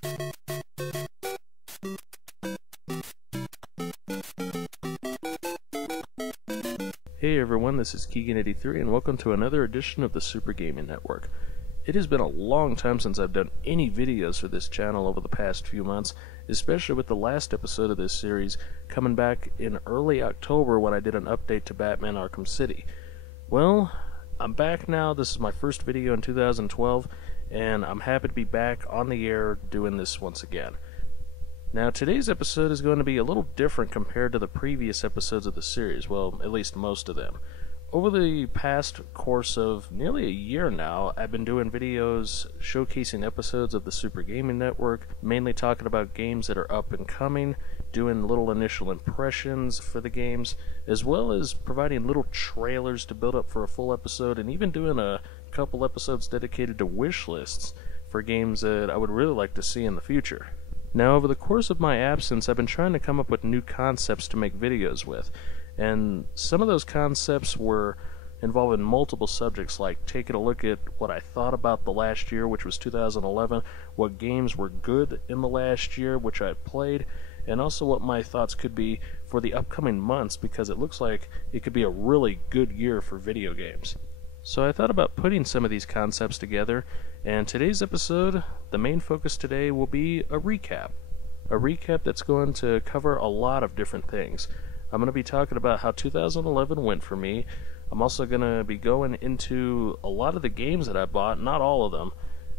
Hey everyone, this is Keegan83 and welcome to another edition of the Super Gaming Network. It has been a long time since I've done any videos for this channel over the past few months, especially with the last episode of this series coming back in early October when I did an update to Batman Arkham City. Well, I'm back now. This is my first video in 2012, and I'm happy to be back on the air doing this once again. Now, today's episode is going to be a little different compared to the previous episodes of the series, well, at least most of them. Over the past course of nearly a year now, I've been doing videos showcasing episodes of the Super Gaming Network, mainly talking about games that are up and coming, doing little initial impressions for the games, as well as providing little trailers to build up for a full episode, and even doing a couple episodes dedicated to wish lists for games that I would really like to see in the future. Now, over the course of my absence, I've been trying to come up with new concepts to make videos with, and some of those concepts were involving multiple subjects, like taking a look at what I thought about the last year, which was 2011, what games were good in the last year, which I played, and also what my thoughts could be for the upcoming months, because it looks like it could be a really good year for video games. So I thought about putting some of these concepts together, and today's episode, the main focus today will be a recap. A recap that's going to cover a lot of different things. I'm going to be talking about how 2011 went for me. I'm also going to be going into a lot of the games that I bought, not all of them,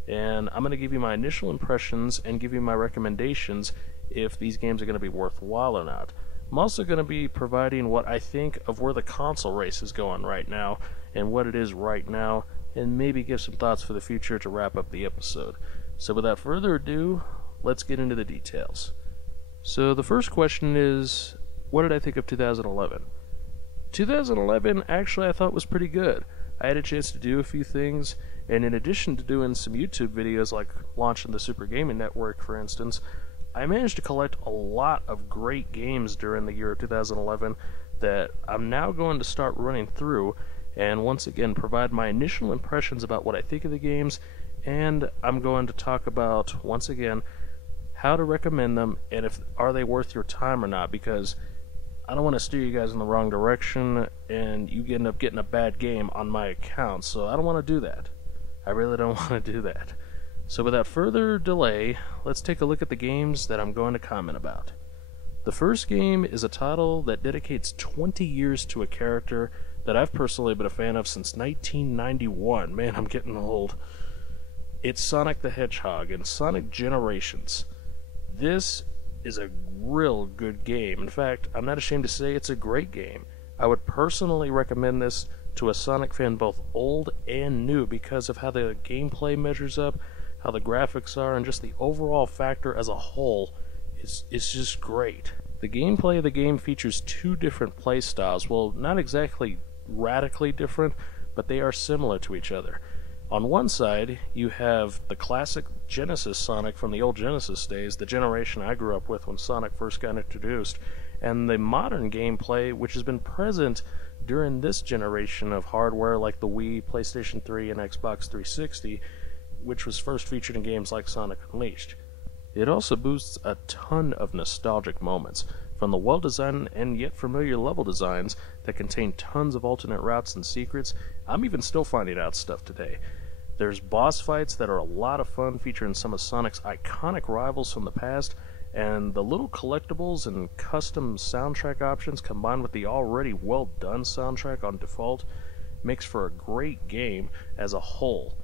and I'm going to give you my initial impressions and give you my recommendations if these games are going to be worthwhile or not. I'm also going to be providing what I think of where the console race is going right now and what it is right now, and maybe give some thoughts for the future to wrap up the episode. So without further ado, let's get into the details. So the first question is, what did I think of 2011? 2011 actually I thought was pretty good. I had a chance to do a few things, and in addition to doing some YouTube videos like launching the Super Gaming Network, for instance, I managed to collect a lot of great games during the year of 2011 that I'm now going to start running through and once again provide my initial impressions about what I think of the games, and I'm going to talk about, once again, how to recommend them and if are they worth your time or not, because I don't want to steer you guys in the wrong direction and you end up getting a bad game on my account, so I don't want to do that. I really don't want to do that. So without further delay, let's take a look at the games that I'm going to comment about. The first game is a title that dedicates 20 years to a character that I've personally been a fan of since 1991. Man, I'm getting old. It's Sonic the Hedgehog and Sonic Generations. This is a real good game. In fact, I'm not ashamed to say it's a great game. I would personally recommend this to a Sonic fan both old and new because of how the gameplay measures up, how the graphics are, and just the overall factor as a whole is just great. The gameplay of the game features two different play styles. Well, not exactly radically different, but they are similar to each other. On one side, you have the classic Genesis Sonic from the old Genesis days, the generation I grew up with when Sonic first got introduced, and the modern gameplay which has been present during this generation of hardware like the Wii, PlayStation 3, and Xbox 360, which was first featured in games like Sonic Unleashed. It also boosts a ton of nostalgic moments, from the well-designed and yet familiar level designs that contain tons of alternate routes and secrets. I'm even still finding out stuff today. There's boss fights that are a lot of fun, featuring some of Sonic's iconic rivals from the past, and the little collectibles and custom soundtrack options combined with the already well-done soundtrack on default makes for a great game as a whole.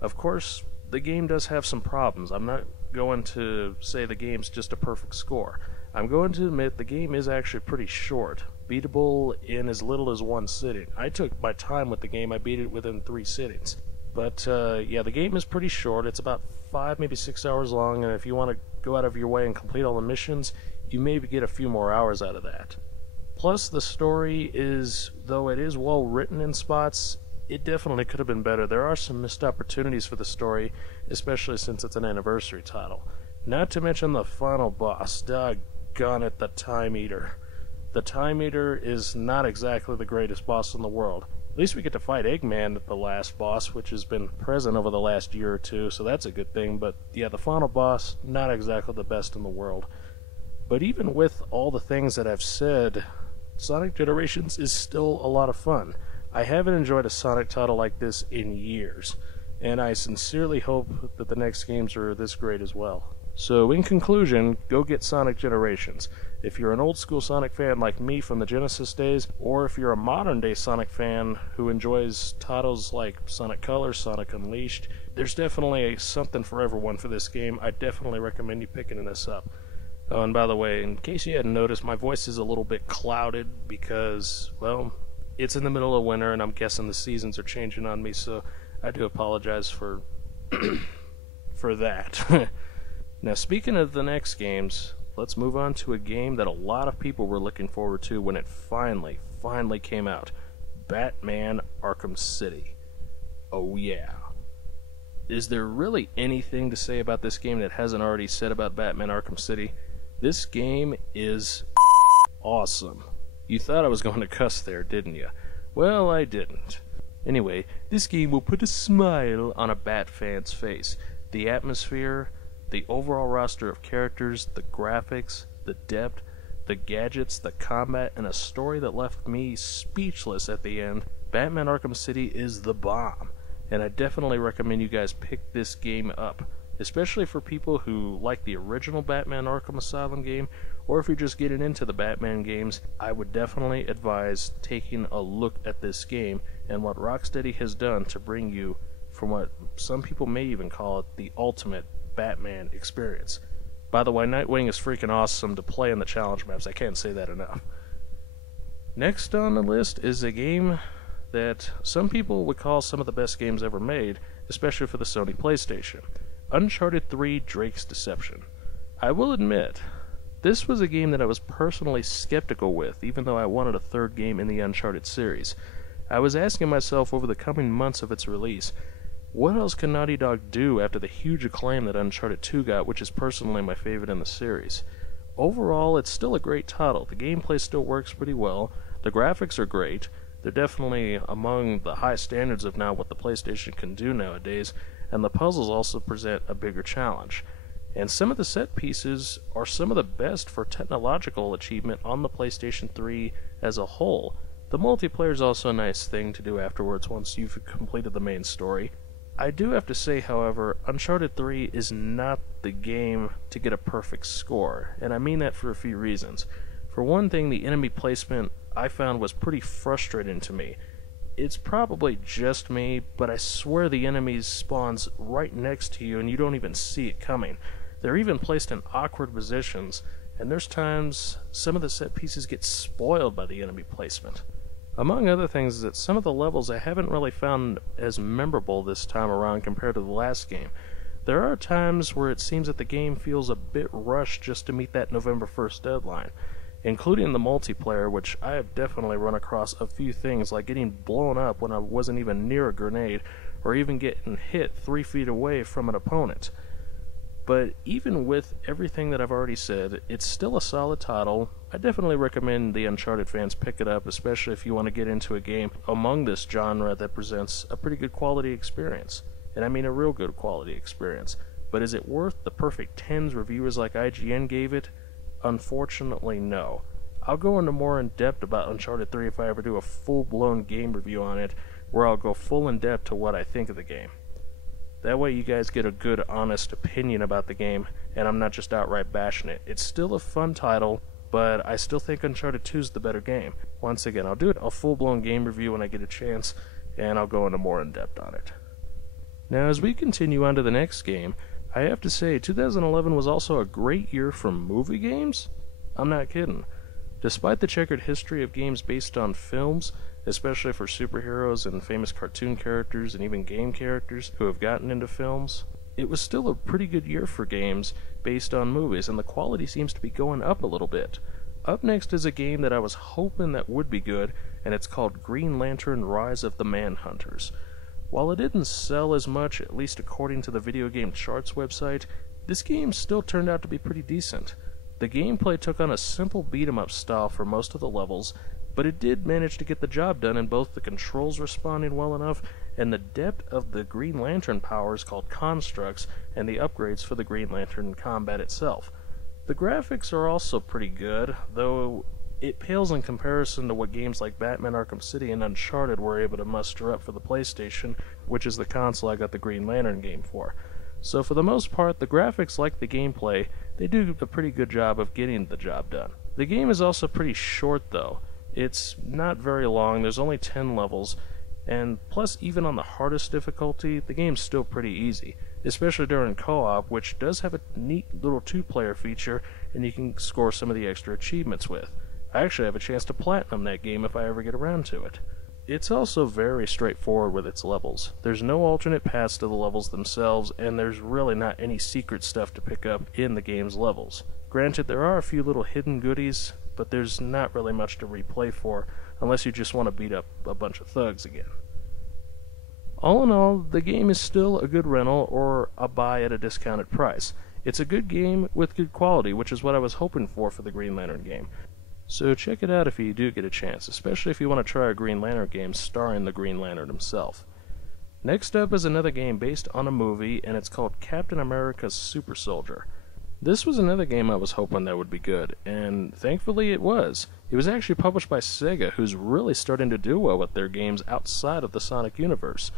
Of course, the game does have some problems. I'm not going to say the game's just a perfect score. I'm going to admit the game is actually pretty short, beatable in as little as one sitting. I took my time with the game. I beat it within 3 sittings. But yeah, the game is pretty short. It's about 5, maybe 6 hours long, and if you want to go out of your way and complete all the missions, you maybe get a few more hours out of that. Plus, the story is, though it is well written in spots, it definitely could have been better. There are some missed opportunities for the story, especially since it's an anniversary title. Not to mention the final boss. Doggone it, the Time Eater. The Time Eater is not exactly the greatest boss in the world. At least we get to fight Eggman at the last boss, which has been present over the last year or two, so that's a good thing. But yeah, the final boss, not exactly the best in the world. But even with all the things that I've said, Sonic Generations is still a lot of fun. I haven't enjoyed a Sonic title like this in years, and I sincerely hope that the next games are this great as well. So in conclusion, go get Sonic Generations. If you're an old school Sonic fan like me from the Genesis days, or if you're a modern day Sonic fan who enjoys titles like Sonic Colors, Sonic Unleashed, there's definitely something for everyone for this game. I definitely recommend you picking this up. Oh, and by the way, in case you hadn't noticed, my voice is a little bit clouded because, well, it's in the middle of winter and I'm guessing the seasons are changing on me, so I do apologize for that. Now, speaking of the next games, let's move on to a game that a lot of people were looking forward to when it finally came out. Batman Arkham City. Oh yeah. Is there really anything to say about this game that hasn't already said about Batman Arkham City? This game is awesome. You thought I was going to cuss there, didn't you? Well, I didn't. Anyway, this game will put a smile on a Bat fan's face. The atmosphere, the overall roster of characters, the graphics, the depth, the gadgets, the combat, and a story that left me speechless at the end. Batman Arkham City is the bomb, and I definitely recommend you guys pick this game up, especially for people who like the original Batman Arkham Asylum game, or if you're just getting into the Batman games. I would definitely advise taking a look at this game and what Rocksteady has done to bring you from what some people may even call it the ultimate Batman experience. By the way, Nightwing is freaking awesome to play in the challenge maps. I can't say that enough. Next on the list is a game that some people would call some of the best games ever made, especially for the Sony PlayStation. Uncharted 3: Drake's Deception. I will admit, this was a game that I was personally skeptical with, even though I wanted a third game in the Uncharted series. I was asking myself over the coming months of its release, what else can Naughty Dog do after the huge acclaim that Uncharted 2 got, which is personally my favorite in the series? Overall, it's still a great title. The gameplay still works pretty well. The graphics are great. They're definitely among the high standards of now what the PlayStation can do nowadays, and the puzzles also present a bigger challenge. And some of the set pieces are some of the best for technological achievement on the PlayStation 3 as a whole. The multiplayer is also a nice thing to do afterwards once you've completed the main story. I do have to say, however, Uncharted 3 is not the game to get a perfect score, and I mean that for a few reasons. For one thing, the enemy placement I found was pretty frustrating to me. It's probably just me, but I swear the enemies spawns right next to you and you don't even see it coming. They're even placed in awkward positions, and there's times some of the set pieces get spoiled by the enemy placement. Among other things is that some of the levels I haven't really found as memorable this time around compared to the last game. There are times where it seems that the game feels a bit rushed just to meet that November 1st deadline, including the multiplayer, which I have definitely run across a few things like getting blown up when I wasn't even near a grenade, or even getting hit 3 feet away from an opponent. But even with everything that I've already said, it's still a solid title. I definitely recommend the Uncharted fans pick it up, especially if you want to get into a game among this genre that presents a pretty good quality experience. And I mean a real good quality experience. But is it worth the perfect 10s reviewers like IGN gave it? Unfortunately, no. I'll go into more in depth about Uncharted 3 if I ever do a full-blown game review on it, where I'll go full in depth to what I think of the game. That way you guys get a good, honest opinion about the game, and I'm not just outright bashing it. It's still a fun title, but I still think Uncharted 2 is the better game. Once again, I'll do a full-blown game review when I get a chance, and I'll go into more in depth on it. Now, as we continue on to the next game, I have to say, 2011 was also a great year for movie games. I'm not kidding. Despite the checkered history of games based on films, especially for superheroes and famous cartoon characters and even game characters who have gotten into films, it was still a pretty good year for games based on movies, and the quality seems to be going up a little bit. Up next is a game that I was hoping that would be good, and it's called Green Lantern: Rise of the Manhunters. While it didn't sell as much, at least according to the Video Game Charts website, this game still turned out to be pretty decent. The gameplay took on a simple beat-em-up style for most of the levels, but it did manage to get the job done in both the controls responding well enough and the depth of the Green Lantern powers called constructs and the upgrades for the Green Lantern combat itself. The graphics are also pretty good, though it pales in comparison to what games like Batman Arkham City and Uncharted were able to muster up for the PlayStation, which is the console I got the Green Lantern game for. So for the most part, the graphics, like the gameplay, they do a pretty good job of getting the job done. The game is also pretty short though. It's not very long, there's only 10 levels, and plus even on the hardest difficulty, the game's still pretty easy, especially during co-op, which does have a neat little two-player feature, and you can score some of the extra achievements with. I actually have a chance to platinum that game if I ever get around to it. It's also very straightforward with its levels. There's no alternate paths to the levels themselves, and there's really not any secret stuff to pick up in the game's levels. Granted, there are a few little hidden goodies, but there's not really much to replay for, unless you just want to beat up a bunch of thugs again. All in all, the game is still a good rental or a buy at a discounted price. It's a good game with good quality, which is what I was hoping for the Green Lantern game. So check it out if you do get a chance, especially if you want to try a Green Lantern game starring the Green Lantern himself. Next up is another game based on a movie, and it's called Captain America's Super Soldier. This was another game I was hoping that would be good, and thankfully it was. It was actually published by Sega, who's really starting to do well with their games outside of the Sonic universe.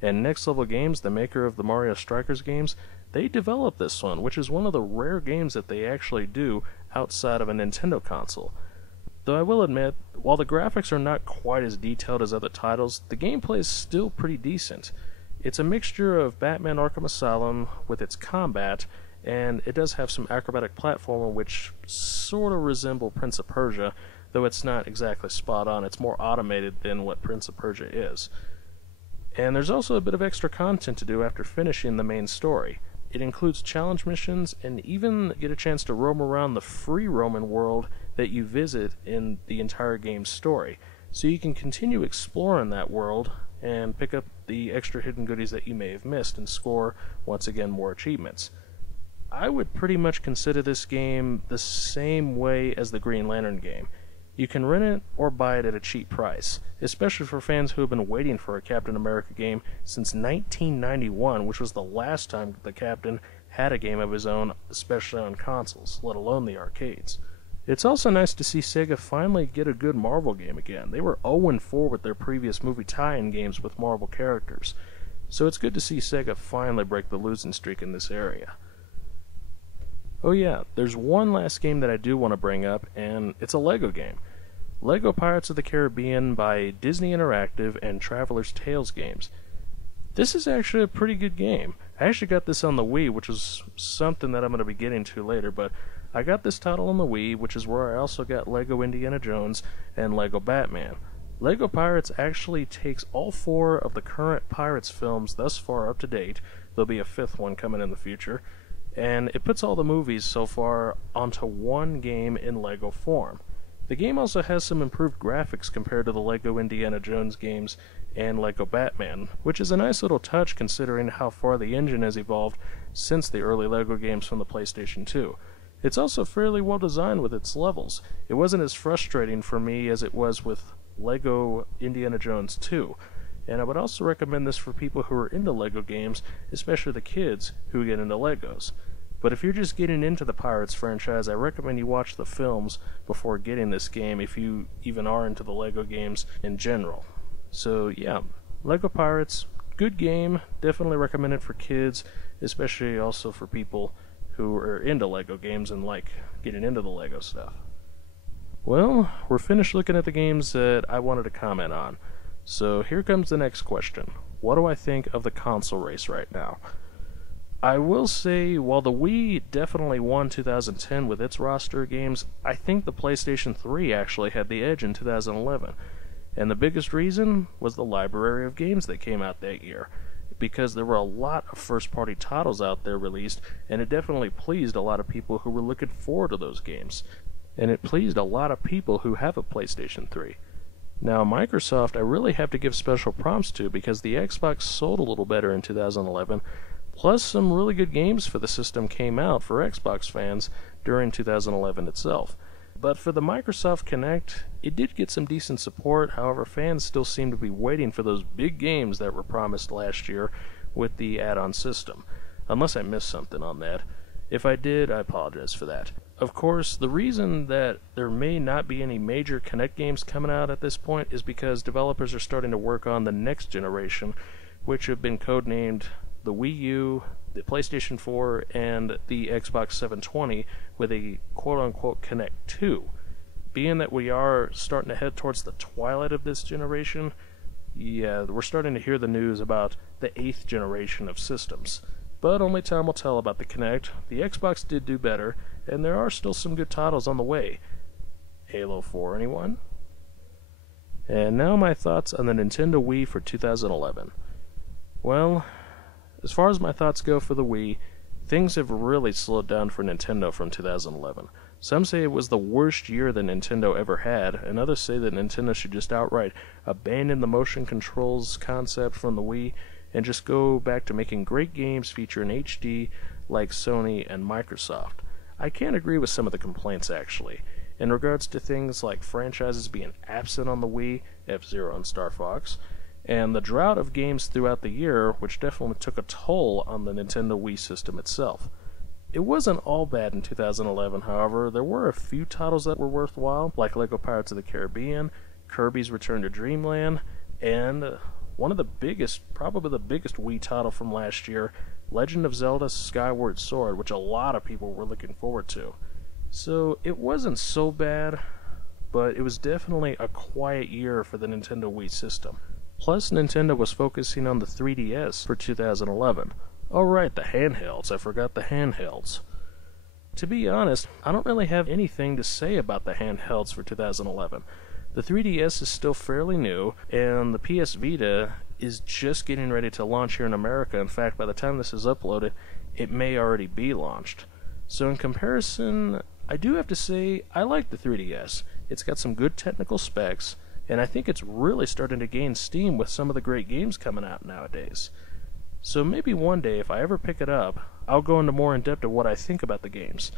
And Next Level Games, the maker of the Mario Strikers games, they developed this one, which is one of the rare games that they actually do outside of a Nintendo console. Though I will admit, while the graphics are not quite as detailed as other titles, the gameplay is still pretty decent. It's a mixture of Batman Arkham Asylum with its combat, and it does have some acrobatic platforming which sort of resemble Prince of Persia, though it's not exactly spot on. It's more automated than what Prince of Persia is. And there's also a bit of extra content to do after finishing the main story. It includes challenge missions and even get a chance to roam around the free roaming world that you visit in the entire game's story. So you can continue exploring that world and pick up the extra hidden goodies that you may have missed and score, once again, more achievements. I would pretty much consider this game the same way as the Green Lantern game. You can rent it or buy it at a cheap price, especially for fans who have been waiting for a Captain America game since 1991, which was the last time the Captain had a game of his own, especially on consoles, let alone the arcades. It's also nice to see Sega finally get a good Marvel game again. They were 0-4 with their previous movie tie-in games with Marvel characters, so it's good to see Sega finally break the losing streak in this area. Oh yeah, there's one last game that I do want to bring up, and it's a Lego game. Lego Pirates of the Caribbean by Disney Interactive and Traveler's Tales Games. This is actually a pretty good game. I actually got this on the Wii, which is something that I'm going to be getting to later, but I got this title on the Wii, which is where I also got Lego Indiana Jones and Lego Batman. Lego Pirates actually takes all 4 of the current Pirates films thus far up to date. There'll be a 5th one coming in the future. And it puts all the movies so far onto one game in Lego form. The game also has some improved graphics compared to the Lego Indiana Jones games and Lego Batman, which is a nice little touch considering how far the engine has evolved since the early Lego games from the PlayStation 2. It's also fairly well designed with its levels. It wasn't as frustrating for me as it was with Lego Indiana Jones 2. And I would also recommend this for people who are into Lego games, especially the kids who get into Legos. But if you're just getting into the Pirates franchise, I recommend you watch the films before getting this game if you even are into the Lego games in general. So yeah, Lego Pirates, good game, definitely recommend it for kids, especially also for people who are into Lego games and like getting into the Lego stuff. Well, we're finished looking at the games that I wanted to comment on. So here comes the next question. What do I think of the console race right now? I will say, while the Wii definitely won 2010 with its roster of games, I think the PlayStation 3 actually had the edge in 2011. And the biggest reason was the library of games that came out that year, because there were a lot of first-party titles out there released, and it definitely pleased a lot of people who were looking forward to those games. And it pleased a lot of people who have a PlayStation 3. Now, Microsoft I really have to give special props to because the Xbox sold a little better in 2011, plus some really good games for the system came out for Xbox fans during 2011 itself. But for the Microsoft Kinect, it did get some decent support. However, fans still seem to be waiting for those big games that were promised last year with the add-on system. Unless I missed something on that. If I did, I apologize for that. Of course, the reason that there may not be any major Kinect games coming out at this point is because developers are starting to work on the next generation, which have been codenamed the Wii U, the PlayStation 4, and the Xbox 720 with a quote-unquote Kinect 2. Being that we are starting to head towards the twilight of this generation, yeah, we're starting to hear the news about the 8th generation of systems. But only time will tell about the Kinect. The Xbox did do better, and there are still some good titles on the way. Halo 4, anyone? And now my thoughts on the Nintendo Wii for 2011. Well, as far as my thoughts go for the Wii, things have really slowed down for Nintendo from 2011. Some say it was the worst year that Nintendo ever had, and others say that Nintendo should just outright abandon the motion controls concept from the Wii and just go back to making great games featuring HD like Sony and Microsoft. I can't agree with some of the complaints, actually. In regards to things like franchises being absent on the Wii, F-Zero and Star Fox, and the drought of games throughout the year, which definitely took a toll on the Nintendo Wii system itself. It wasn't all bad in 2011, however. There were a few titles that were worthwhile, like LEGO Pirates of the Caribbean, Kirby's Return to Dreamland, and one of the biggest, probably the biggest Wii title from last year, Legend of Zelda Skyward Sword, which a lot of people were looking forward to. So it wasn't so bad, but it was definitely a quiet year for the Nintendo Wii system. Plus, Nintendo was focusing on the 3DS for 2011. Oh right, the handhelds. I forgot the handhelds. To be honest, I don't really have anything to say about the handhelds for 2011. The 3DS is still fairly new, and the PS Vita is just getting ready to launch here in America. In fact, by the time this is uploaded, it may already be launched. So in comparison, I do have to say I like the 3DS. It's got some good technical specs, and I think it's really starting to gain steam with some of the great games coming out nowadays. So maybe one day, if I ever pick it up, I'll go into more in depth of what I think about the games,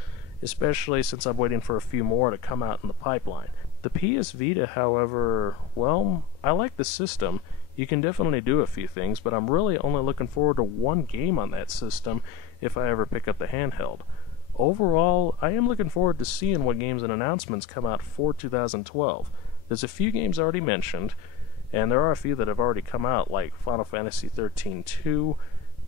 especially since I'm waiting for a few more to come out in the pipeline. The PS Vita, however, well, I like the system. You can definitely do a few things, but I'm really only looking forward to one game on that system if I ever pick up the handheld. Overall, I am looking forward to seeing what games and announcements come out for 2012. There's a few games already mentioned, and there are a few that have already come out, like Final Fantasy XIII 2,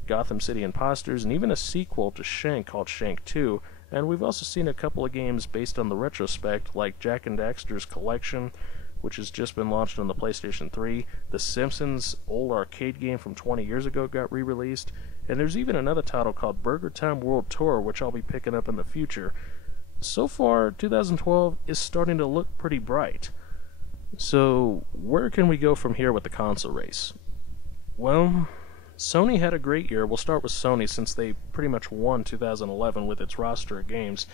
Gotham City Imposters, and even a sequel to Shank called Shank 2, and we've also seen a couple of games based on the retrospect, like Jak and Daxter's Collection, which has just been launched on the PlayStation 3, The Simpsons, old arcade game from 20 years ago, got re-released, and there's even another title called Burger Time World Tour, which I'll be picking up in the future. So far, 2012 is starting to look pretty bright. So, where can we go from here with the console race? Well, Sony had a great year. We'll start with Sony since they pretty much won 2011 with its roster of games.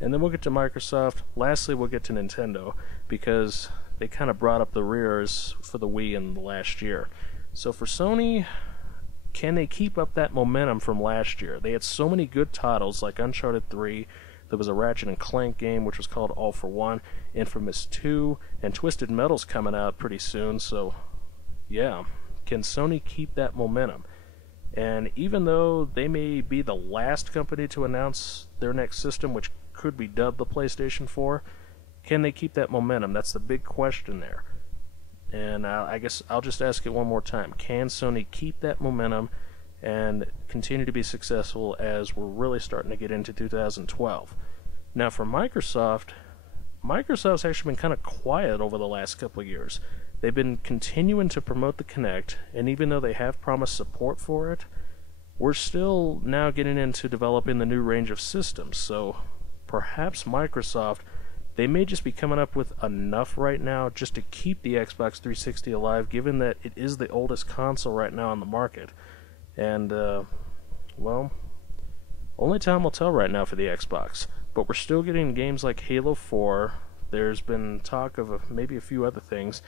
And then we'll get to Microsoft. Lastly, we'll get to Nintendo because they kind of brought up the rears for the Wii in the last year. So for Sony, can they keep up that momentum from last year? They had so many good titles like Uncharted 3, there was a Ratchet and Clank game which was called All for One, Infamous 2, and Twisted Metal's coming out pretty soon, so yeah. Can Sony keep that momentum? And even though they may be the last company to announce their next system, which could be dubbed the PlayStation 4, can they keep that momentum? That's the big question there. And I guess I'll just ask it one more time. Can Sony keep that momentum and continue to be successful as we're really starting to get into 2012? Now for Microsoft's actually been kind of quiet over the last couple of years. They've been continuing to promote the Kinect, and even though they have promised support for it, we're still now getting into developing the new range of systems, so perhaps Microsoft, they may just be coming up with enough right now just to keep the Xbox 360 alive, given that it is the oldest console right now on the market. And, well, only time will tell right now for the Xbox. But we're still getting games like Halo 4. There's been talk of maybe a few other things.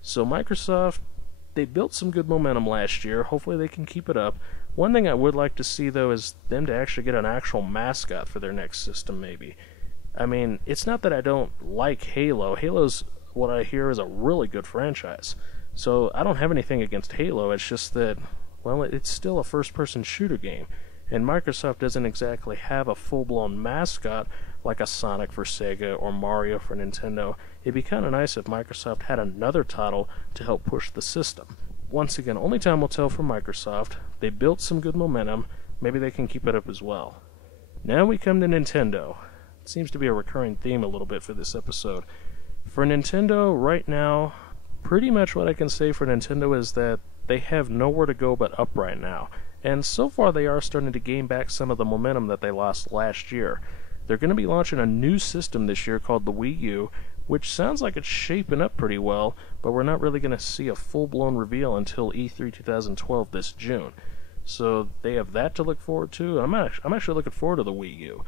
So Microsoft, they built some good momentum last year. Hopefully they can keep it up. One thing I would like to see, though, is them to actually get an actual mascot for their next system, maybe. I mean, it's not that I don't like Halo. Halo's, what I hear, is a really good franchise. So I don't have anything against Halo. It's just that, well, it's still a first-person shooter game. And Microsoft doesn't exactly have a full-blown mascot like a Sonic for Sega or Mario for Nintendo. It'd be kind of nice if Microsoft had another title to help push the system. Once again, only time will tell for Microsoft. They built some good momentum. Maybe they can keep it up as well. Now we come to Nintendo. It seems to be a recurring theme a little bit for this episode. For Nintendo, right now, pretty much what I can say for Nintendo is that they have nowhere to go but up right now. And so far they are starting to gain back some of the momentum that they lost last year. They're going to be launching a new system this year called the Wii U, which sounds like it's shaping up pretty well, but we're not really going to see a full-blown reveal until E3 2012 this June. So they have that to look forward to. I'm actually looking forward to the Wii U.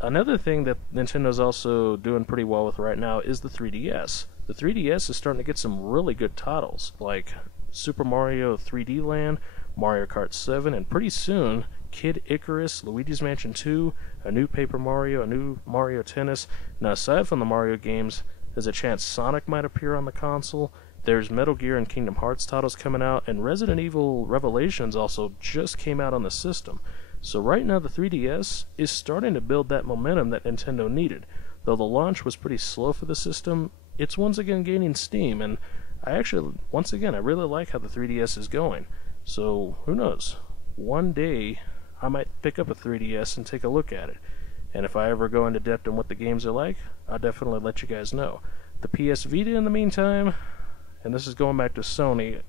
Another thing that Nintendo's also doing pretty well with right now is the 3DS. The 3DS is starting to get some really good titles, like Super Mario 3D Land, Mario Kart 7, and pretty soon, Kid Icarus, Luigi's Mansion 2, a new Paper Mario, a new Mario Tennis. Now, aside from the Mario games, there's a chance Sonic might appear on the console. There's Metal Gear and Kingdom Hearts titles coming out, and Resident Evil Revelations also just came out on the system. So right now, the 3DS is starting to build that momentum that Nintendo needed. Though the launch was pretty slow for the system, it's once again gaining steam, and I really like how the 3DS is going. So, who knows? One day, I might pick up a 3DS and take a look at it. And if I ever go into depth on what the games are like, I'll definitely let you guys know. The PS Vita, in the meantime, and this is going back to Sony,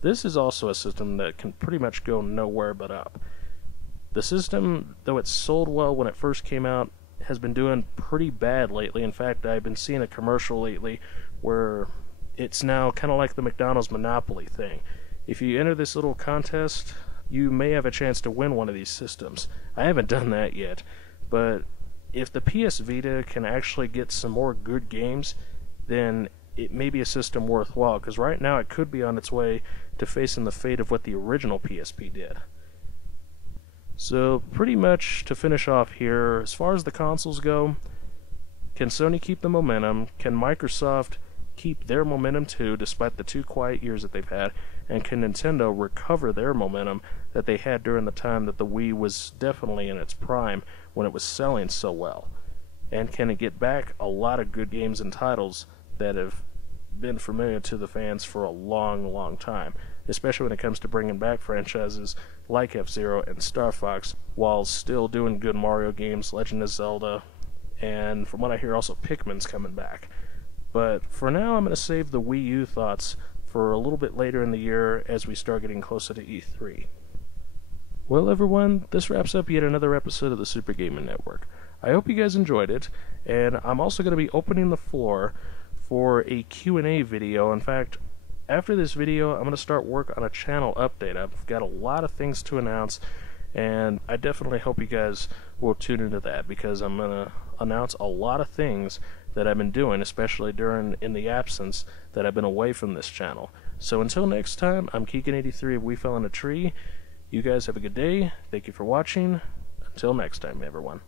this is also a system that can pretty much go nowhere but up. The system, though it sold well when it first came out, has been doing pretty bad lately. In fact, I've been seeing a commercial lately where it's now kind of like the McDonald's Monopoly thing. If you enter this little contest, you may have a chance to win one of these systems. I haven't done that yet, but if the PS Vita can actually get some more good games, then it may be a system worthwhile, because right now it could be on its way to facing the fate of what the original PSP did. So, pretty much to finish off here, as far as the consoles go, can Sony keep the momentum? Can Microsoft keep their momentum too, despite the 2 quiet years that they've had? And can Nintendo recover their momentum that they had during the time that the Wii was definitely in its prime, when it was selling so well? And can it get back a lot of good games and titles that have been familiar to the fans for a long, long time, especially when it comes to bringing back franchises like F-Zero and Star Fox, while still doing good Mario games, Legend of Zelda, and from what I hear, also Pikmin's coming back. But for now, I'm going to save the Wii U thoughts for a little bit later in the year as we start getting closer to E3. Well, everyone, this wraps up yet another episode of the Super Gaming Network. I hope you guys enjoyed it, and I'm also going to be opening the floor for a Q&A video. In fact, after this video, I'm going to start work on a channel update. I've got a lot of things to announce, and I definitely hope you guys will tune into that, because I'm going to announce a lot of things that I've been doing, especially in the absence that I've been away from this channel. So until next time, I'm Keegan83 of We Fell in a Tree. You guys have a good day. Thank you for watching. Until next time, everyone.